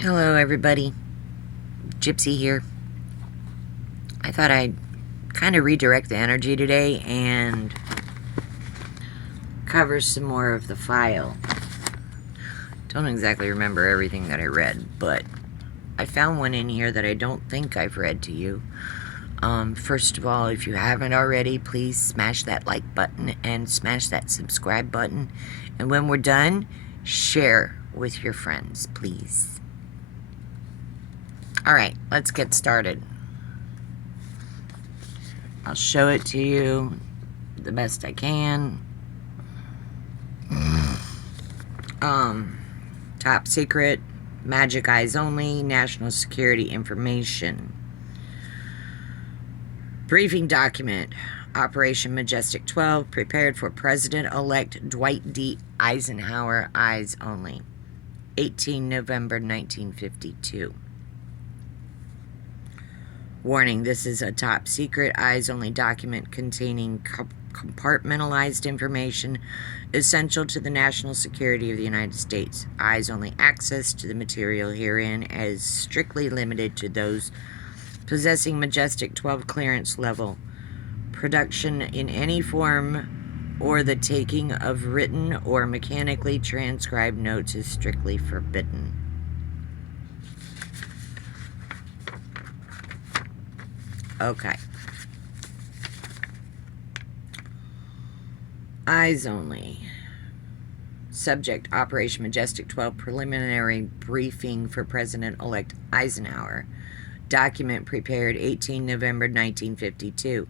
Hello, everybody. Gypsy here. I thought I'd kind of redirect the energy today and cover some more of the file. Don't exactly remember everything that I read, but I found one in here that I don't think I've read to you. First of all, if you haven't already, please smash that like button and smash that subscribe button. And when we're done, share with your friends, please. Alright, let's get started. I'll show it to you the best I can. Top secret, magic eyes only, national security information. Briefing document, Operation Majestic 12, prepared for President-elect Dwight D. Eisenhower, eyes only. 18 November 1952. Warning, this is a top secret, eyes only document containing compartmentalized information essential to the national security of the United States. Eyes only access to the material herein is strictly limited to those possessing Majestic 12 clearance level. Production in any form or the taking of written or mechanically transcribed notes is strictly forbidden. Okay. Eyes only. Subject, Operation Majestic 12, preliminary briefing for President-elect Eisenhower. Document prepared 18 November 1952.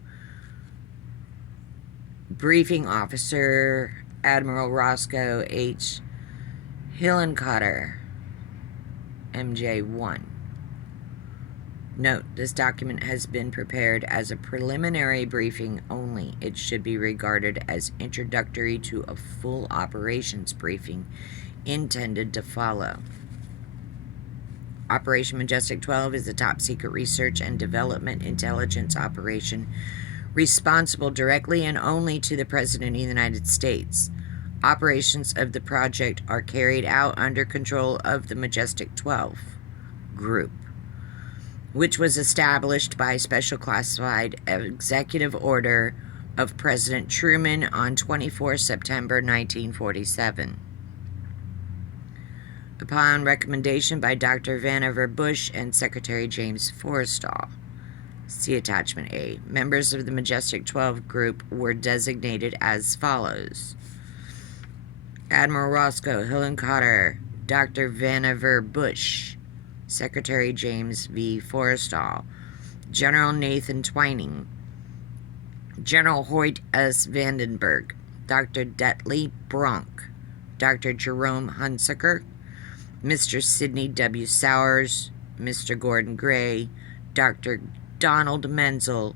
Briefing officer, Admiral Roscoe H. Hillenkotter, MJ1. Note, this document has been prepared as a preliminary briefing only. It should be regarded as introductory to a full operations briefing intended to follow. Operation Majestic 12 is a top-secret research and development intelligence operation responsible directly and only to the President of the United States. Operations of the project are carried out under control of the Majestic 12 group, which was established by special classified executive order of President Truman on 24 September 1947. Upon recommendation by Dr. Vannevar Bush and Secretary James Forrestal. See Attachment A. Members of the Majestic 12 group were designated as follows: Admiral Roscoe Hillenkotter, Dr. Vannevar Bush, Secretary James V. Forrestal, General Nathan Twining, General Hoyt S. Vandenberg, Dr. Detley Bronk, Dr. Jerome Hunsaker, Mr. Sidney W. Sowers, Mr. Gordon Gray, Dr. Donald Menzel,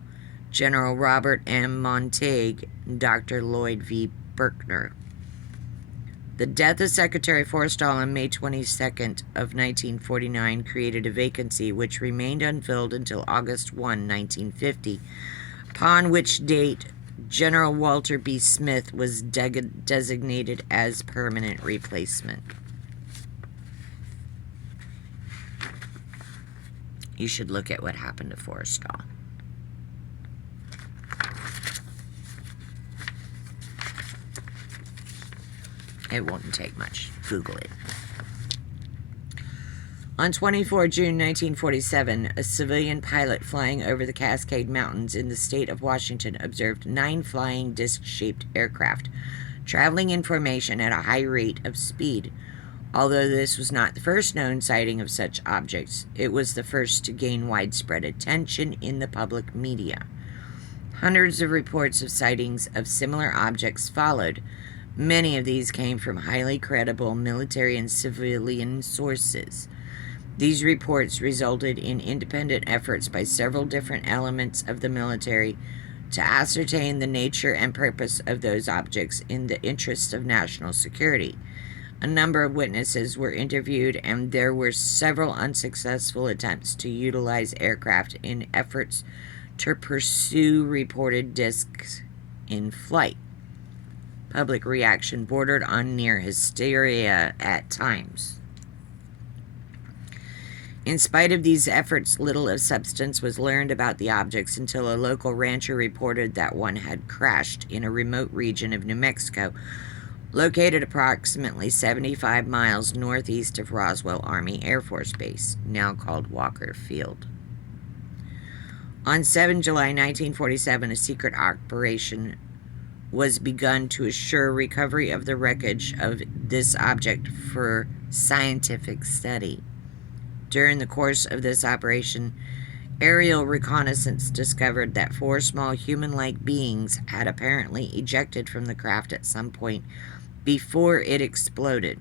General Robert M. Montague, and Dr. Lloyd V. Berkner. The death of Secretary Forrestal on May 22nd of 1949 created a vacancy which remained unfilled until August 1, 1950, upon which date General Walter B. Smith was designated as permanent replacement. You should look at what happened to Forrestal. It won't take much. Google it. On 24 June 1947, a civilian pilot flying over the Cascade Mountains in the state of Washington observed 9 flying disc-shaped aircraft traveling in formation at a high rate of speed. Although this was not the first known sighting of such objects, it was the first to gain widespread attention in the public media. Hundreds of reports of sightings of similar objects followed. Many of these came from highly credible military and civilian sources. These reports resulted in independent efforts by several different elements of the military to ascertain the nature and purpose of those objects in the interests of national security. A number of witnesses were interviewed, and there were several unsuccessful attempts to utilize aircraft in efforts to pursue reported discs in flight. Public reaction bordered on near hysteria at times. In spite of these efforts, little of substance was learned about the objects until a local rancher reported that one had crashed in a remote region of New Mexico, located approximately 75 miles northeast of Roswell Army Air Force Base, now called Walker Field. On 7 July 1947, a secret operation was begun to assure recovery of the wreckage of this object for scientific study. During the course of this operation, aerial reconnaissance discovered that 4 small human-like beings had apparently ejected from the craft at some point before it exploded.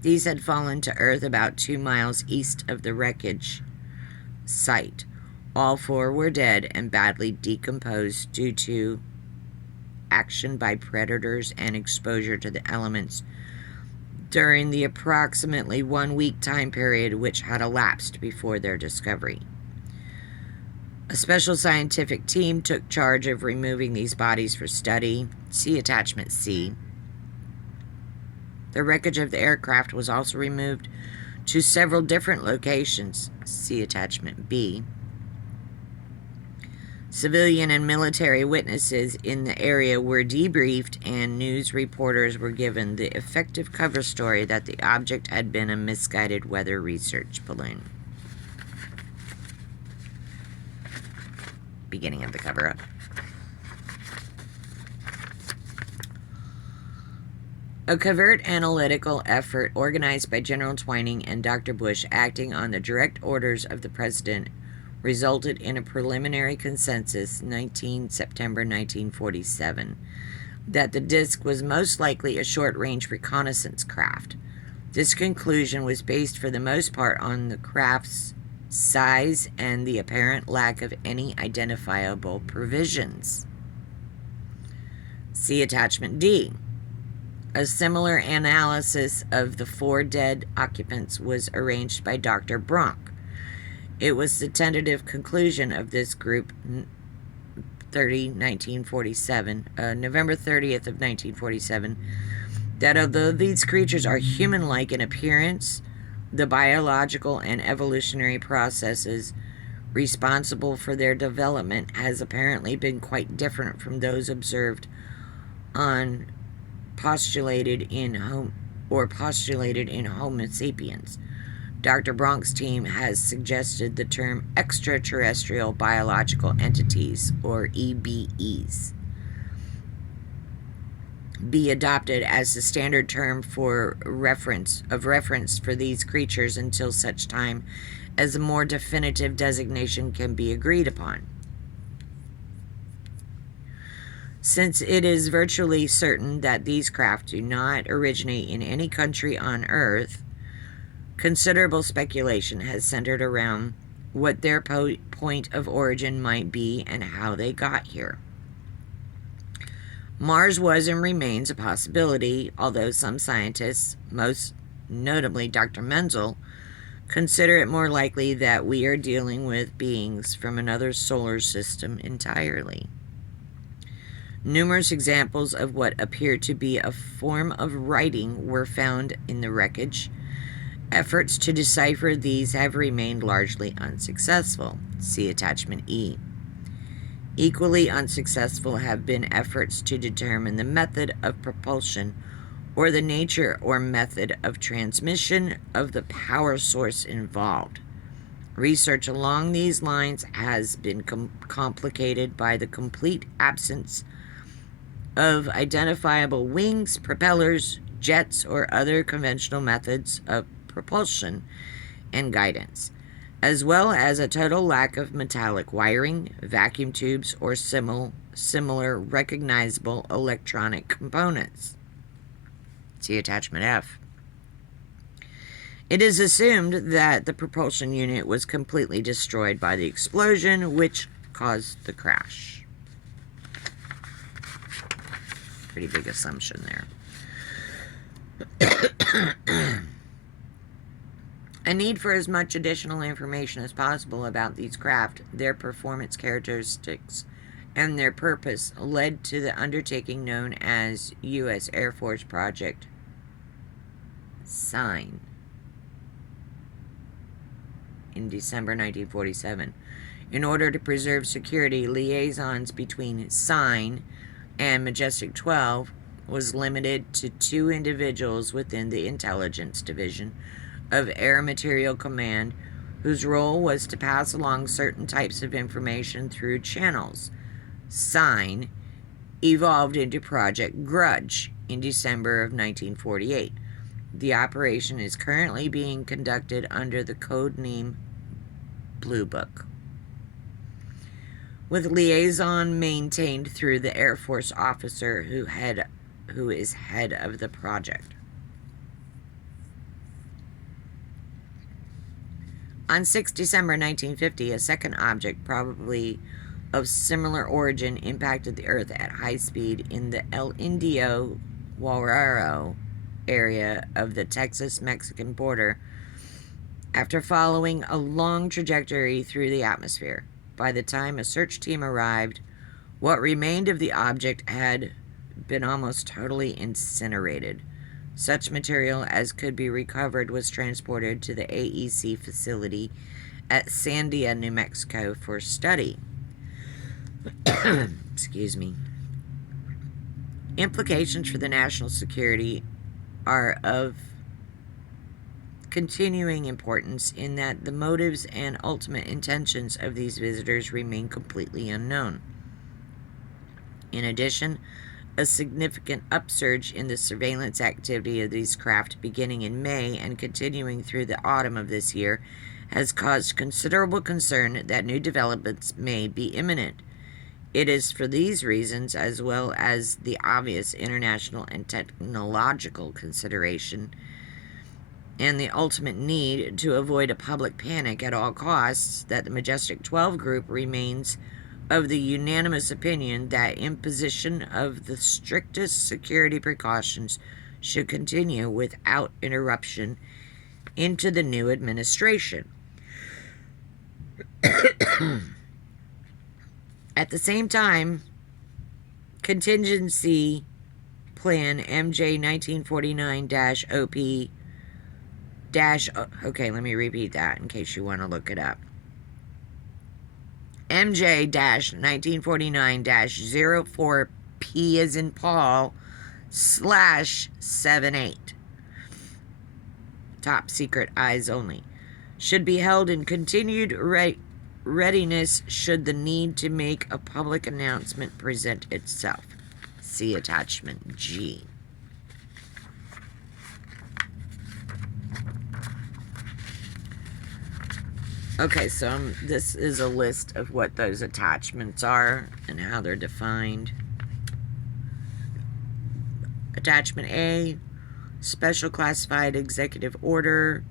These had fallen to Earth about 2 miles east of the wreckage site. All 4 were dead and badly decomposed due to action by predators and exposure to the elements during the approximately 1-week time period which had elapsed before their discovery. A special scientific team took charge of removing these bodies for study. See Attachment C. The wreckage of the aircraft was also removed to several different locations. See Attachment B. Civilian and military witnesses in the area were debriefed, and news reporters were given the effective cover story that the object had been a misguided weather research balloon. Beginning of the cover-up. A covert analytical effort organized by General Twining and Dr. Bush, acting on the direct orders of the President, resulted in a preliminary consensus, 19 September 1947, that the disk was most likely a short-range reconnaissance craft. This conclusion was based for the most part on the craft's size and the apparent lack of any identifiable provisions. See Attachment D. A similar analysis of the 4 dead occupants was arranged by Dr. Bronk. It was the tentative conclusion of this group, November 30th of 1947, that although these creatures are human-like in appearance, the biological and evolutionary processes responsible for their development has apparently been quite different from those observed on postulated in Homo sapiens. Dr. Bronk's team has suggested the term extraterrestrial biological entities, or EBEs, be adopted as the standard term for reference for these creatures until such time as a more definitive designation can be agreed upon. Since it is virtually certain that these craft do not originate in any country on Earth, considerable speculation has centered around what their point of origin might be and how they got here. Mars was and remains a possibility, although some scientists, most notably Dr. Menzel, consider it more likely that we are dealing with beings from another solar system entirely. Numerous examples of what appear to be a form of writing were found in the wreckage. Efforts to decipher these have remained largely unsuccessful. See Attachment E. Equally unsuccessful have been efforts to determine the method of propulsion or the nature or method of transmission of the power source involved. Research along these lines has been complicated by the complete absence of identifiable wings, propellers, jets, or other conventional methods of propulsion and guidance, as well as a total lack of metallic wiring, vacuum tubes, or similar recognizable electronic components. See Attachment F. It is assumed that the propulsion unit was completely destroyed by the explosion, which caused the crash. Pretty big assumption there. A need for as much additional information as possible about these craft, their performance characteristics, and their purpose led to the undertaking known as U.S. Air Force Project SIGN. in December 1947. In order to preserve security, liaisons between SIGN and Majestic 12 was limited to 2 individuals within the Intelligence Division of Air Materiel Command, whose role was to pass along certain types of information through channels. SIGN evolved into Project Grudge in December of 1948. The operation is currently being conducted under the code name Blue Book, with liaison maintained through the Air Force officer who is head of the project. On 6 December 1950, a second object, probably of similar origin, impacted the Earth at high speed in the El Indio Guerrero area of the Texas-Mexican border after following a long trajectory through the atmosphere. By the time a search team arrived, what remained of the object had been almost totally incinerated. Such material as could be recovered was transported to the AEC facility at Sandia, New Mexico for study. Excuse me. Implications for the national security are of continuing importance in that the motives and ultimate intentions of these visitors remain completely unknown. In addition, a significant upsurge in the surveillance activity of these craft beginning in May and continuing through the autumn of this year has caused considerable concern that new developments may be imminent. It is for these reasons, as well as the obvious international and technological consideration and the ultimate need to avoid a public panic at all costs, that the Majestic 12 group remains of the unanimous opinion that imposition of the strictest security precautions should continue without interruption into the new administration. At the same time, contingency plan MJ 1949-OP okay, let me repeat that in case you want to look it up. MJ-1949-04P as in Paul /78. Top secret, eyes only. Should be held in continued readiness should the need to make a public announcement present itself. See attachment G. Okay, so this is a list of what those attachments are and how they're defined. Attachment A, Special Classified Executive Order.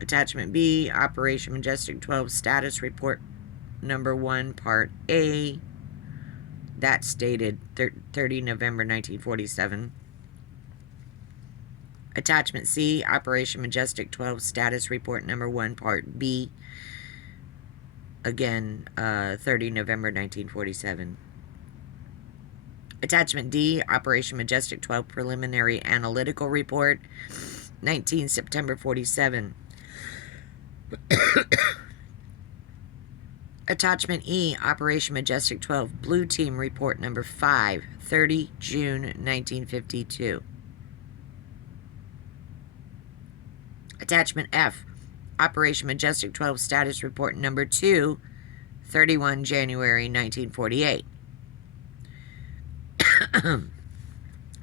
Attachment B, Operation Majestic 12 Status Report Number 1, Part A. That's dated 30 November 1947. Attachment C, Operation Majestic 12 Status Report Number 1, Part B. Again, 30 November 1947. Attachment D, Operation Majestic 12 Preliminary Analytical Report, 19 September 47. Attachment E, Operation Majestic 12 Blue Team Report Number 5, 30 June 1952. Attachment F, Operation Majestic 12 Status Report Number 2, 31 January 1948.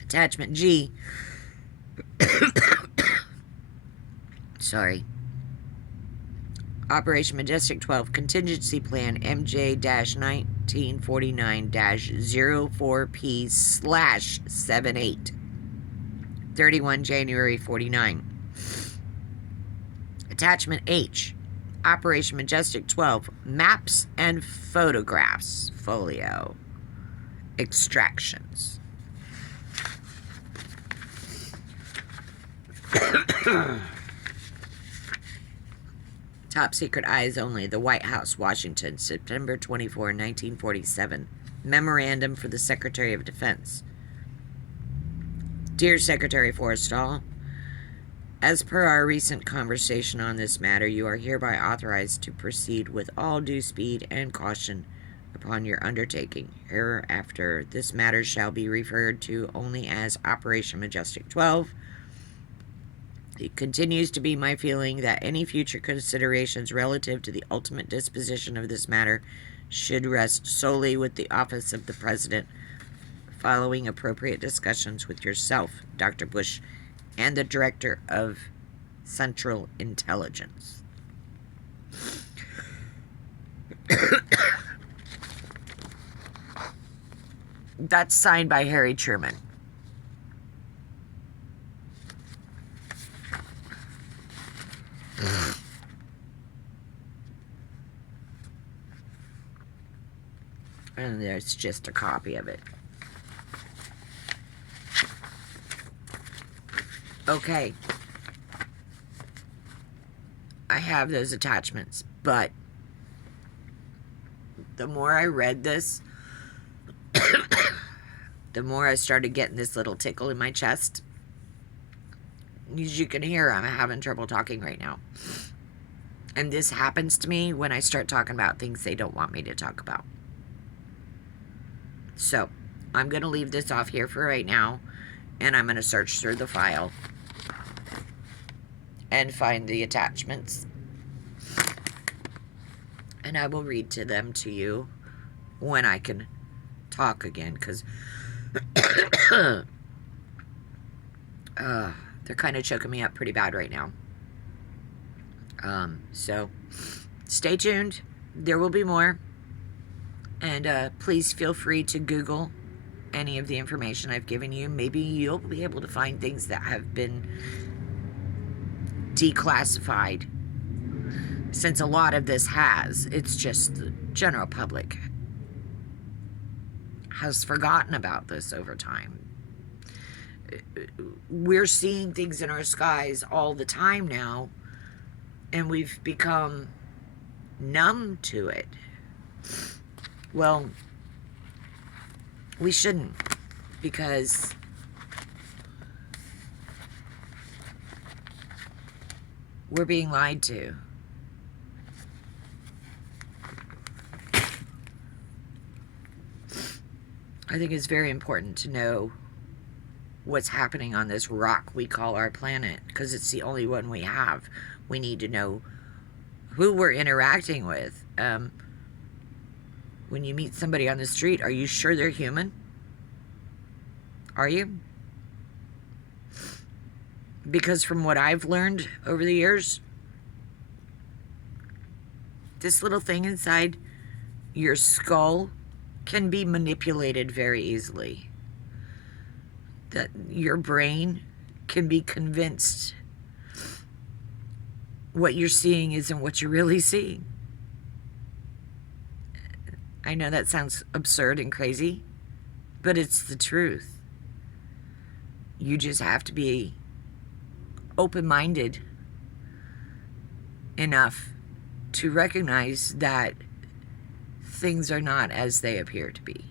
Attachment G, Operation Majestic 12 Contingency Plan MJ-1949-04P/78, 31 January 49. Attachment H, Operation Majestic 12 Maps and Photographs Folio Extractions. Top secret, eyes only. The White House, Washington, September 24, 1947. Memorandum for the Secretary of Defense. Dear Secretary Forrestal, As per our recent conversation on this matter, you are hereby authorized to proceed with all due speed and caution upon your undertaking. Hereafter, this matter shall be referred to only as Operation Majestic 12. It continues to be my feeling that any future considerations relative to the ultimate disposition of this matter should rest solely with the office of the President, following appropriate discussions with yourself, Dr. Bush, and the Director of Central Intelligence. That's signed by Harry Truman. And there's just a copy of it. Okay. I have those attachments, but the more I read this, the more I started getting this little tickle in my chest. As you can hear, I'm having trouble talking right now. And this happens to me when I start talking about things they don't want me to talk about. So, I'm going to leave this off here for right now, and I'm going to search through the file and find the attachments. And I will read to them to you when I can talk again, because they're kind of choking me up pretty bad right now. So, stay tuned. There will be more. And please feel free to Google any of the information I've given you. Maybe you'll be able to find things that have been declassified, since a lot of this has. It's just the general public has forgotten about this over time. We're seeing things in our skies all the time now, and we've become numb to it. Well, we shouldn't, because we're being lied to. I think it's very important to know what's happening on this rock we call our planet, because it's the only one we have. We need to know who we're interacting with. When you meet somebody on the street, are you sure they're human? Are you? Because from what I've learned over the years, this little thing inside your skull can be manipulated very easily. That your brain can be convinced what you're seeing isn't what you're really seeing. I know that sounds absurd and crazy, but it's the truth. You just have to be open-minded enough to recognize that things are not as they appear to be.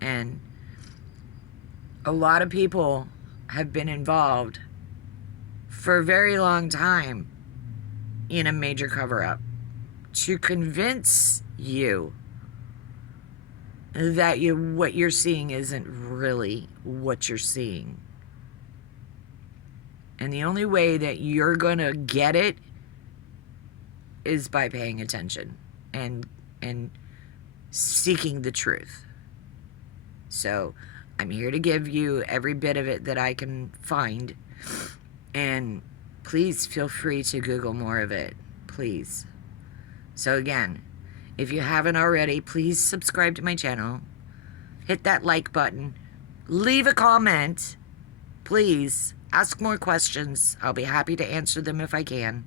And a lot of people have been involved for a very long time in a major cover-up to convince you that what you're seeing isn't really what you're seeing. And the only way that you're going to get it is by paying attention and seeking the truth. So I'm here to give you every bit of it that I can find. And please feel free to Google more of it. Please. So again, if you haven't already, please subscribe to my channel. Hit that like button. Leave a comment. Please. Ask more questions. I'll be happy to answer them if I can.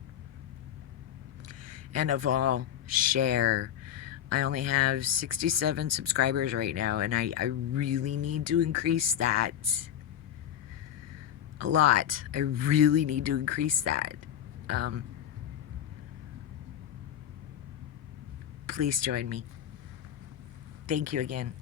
And of all, share. I only have 67 subscribers right now, and I really need to increase that. A lot. I really need to increase that. Please join me. Thank you again.